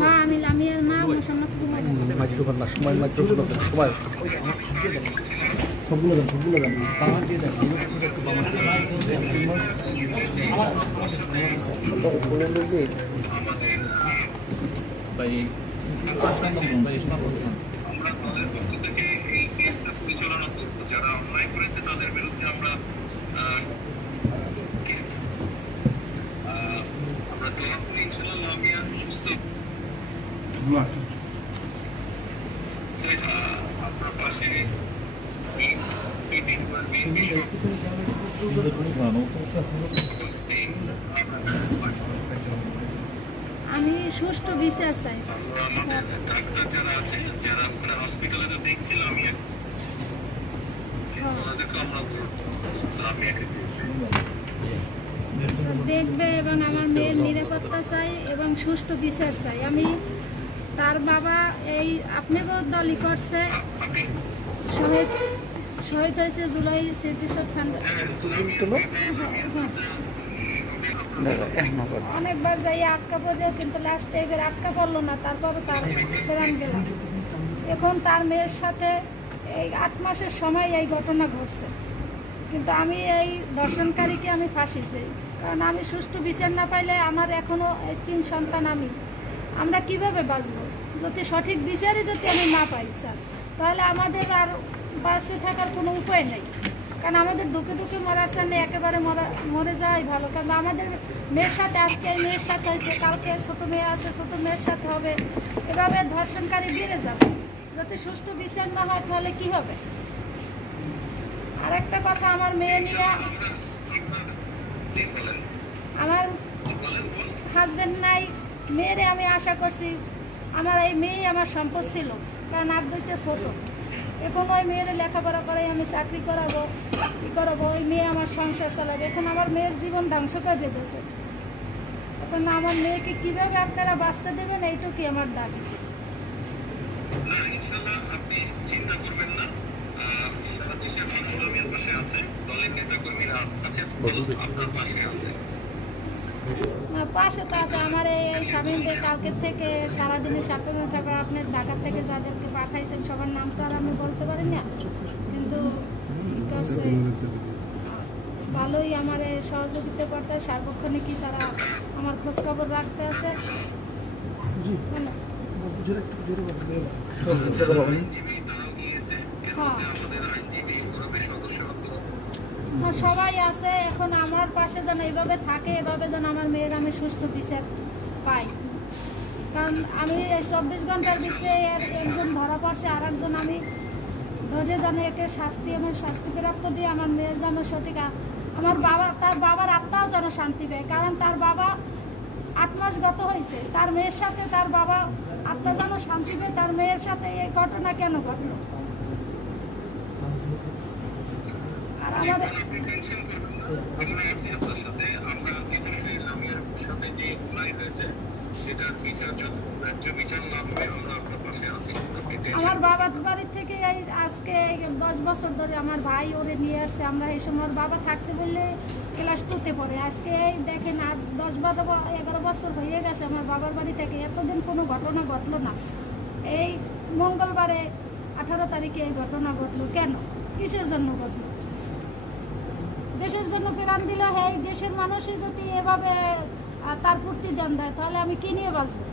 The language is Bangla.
হ্যাঁ আমি লামিয়ার মা মোসাম্মদ কুমার। মাইক্রোফোন না, সময় মাইক্রোফোন সময় সবগুলো দেন, সবগুলো দেন, বাংলা দিয়ে দেন। যারা অন্যায় করেছে তাদের বিরুদ্ধে আমরা দোয়া করি ইনশাআল্লাহ লামিয়া সুস্থ আপনার পাশে আমি সুষ্ঠু বিচার চাই। ডাক্তার যারা আছে, যারা ওখানে হসপিটালে তো দেখছিল, আমি দেখবে এবং আমার মেয়ের নিরাপত্তা চাই এবং সুষ্ঠু বিচার চাই। আমি তার বাবা এই আপনাকেও দলই করছে, শহীদ হয়েছে জুলাই স্মৃতিশোধ ফান্ড। অনেকবার যাই আটকা পড়েও কিন্তু লাস্টে এবার আটকা পড়লো না, তারপর তার প্রাণ গেল। এখন তার মেয়ের সাথে এই 8 মাসের সময় এই ঘটনা ঘটছে, কিন্তু আমি এই ধর্ষণকারীকে আমি ফাঁসি চাই। কারণ আমি সুষ্ঠু বিচার না পাইলে আমার এখনও 3 সন্তান, আমরা কিভাবে বাঁচবো যদি সঠিক বিচারই যদি আমি না পাই স্যার, তাহলে আমাদের আর বাঁচে থাকার কোনো উপায় নেই। কারণ আমাদের দুঃখে দুঃখে মরার সামনে একেবারে মরে যাওয়াই ভালো। কারণ আমাদের মেয়ের সাথে আজকে এই মেয়ের সাথে হয়েছে, কালকে ছোটো মেয়ে আছে, ছোটো মেয়ের সাথে হবে, এভাবে ধর্ষণকারী বেড়ে যাবে। যদি সুষ্ঠু বিচার না হয় তাহলে কি হবে? আর একটা কথা, আমার মেয়ে নিয়ে আমার হাজব্যান্ড নাই, মেয়েরে আমি আশা করছি আমার এই মেয়েই আমার সম্পদ ছিল, কারণ আর 2টা ছোটো। এখন ওই মেয়েরে লেখাপড়া করাই আমি চাকরি করাবো, কী করাবো, ওই মেয়ে আমার সংসার চালাবে। এখন আমার মেয়ের জীবন ধ্বংস করে দিতেছে। এখন আমার মেয়েকে কিভাবে আপনারা বাঁচতে দেবেন, এইটুকুই আমার দাবি। আপনি চিন্তা করবেন না, সারা দেশের মানুষ লামিয়ার পাশে আছে, দলের নেতাকর্মীরা আছে, আপনার পাশে আছে। পাশে তো আছে আমার এই স্বামীদের কালকের থেকে সারাদিনে সাক্ষরে থাকা। আপনার ঢাকার থেকে যাদেরকে পাঠাইছেন সবার নাম তো আর আমি বলতে পারি না, কিন্তু ভালোই আমার সহযোগিতা করতে, সার্বক্ষণিকই তারা আমার খোঁজখবর রাখতে আছে। সবাই আছে, এখন আমার পাশে যেন এইভাবে থাকে, এভাবে যেন আমার মেয়ের আমি সুষ্ঠু বিচার পাই। কারণ আমি এই 24 ঘন্টার ভিতরে একজন ধরা পড়ছে, আর একজন আমি ধরে যেন একে শাস্তি এবং শাস্তিপ্রাপ্ত দিয়ে আমার মেয়ের যেন সঠিক, আমার বাবা তার বাবার আত্মাও যেন শান্তি পায়। কারণ তার বাবা 8 মাস গত হয়েছে, তার মেয়ের সাথে তার বাবা আত্মা যেন শান্তি পায়। তার মেয়ের সাথে এই ঘটনা কেন ঘটলো? আর আমাদের আমার বাবার বাড়ি থেকে আজকে 10 বছর ধরে আমার ভাই ওরে নিয়ে আসছে। আমরা এই সময় বাবা থাকতে বললে ক্লাস 2তে পড়ে, আজকে এই দেখেন আর 10-11 বছর হয়ে গেছে আমার বাবার বাড়ি থেকে। এতদিন কোনো ঘটনা ঘটলো না, এই মঙ্গলবারে 18 তারিখে এই ঘটনা ঘটলো। কেন, কিসের জন্য ঘটলো? দেশের জন্য প্রাণ দিল। এই দেশের মানুষই যদি এভাবে তার প্রতিদান দেয়, তাহলে আমি কি নিয়ে বাঁচবো?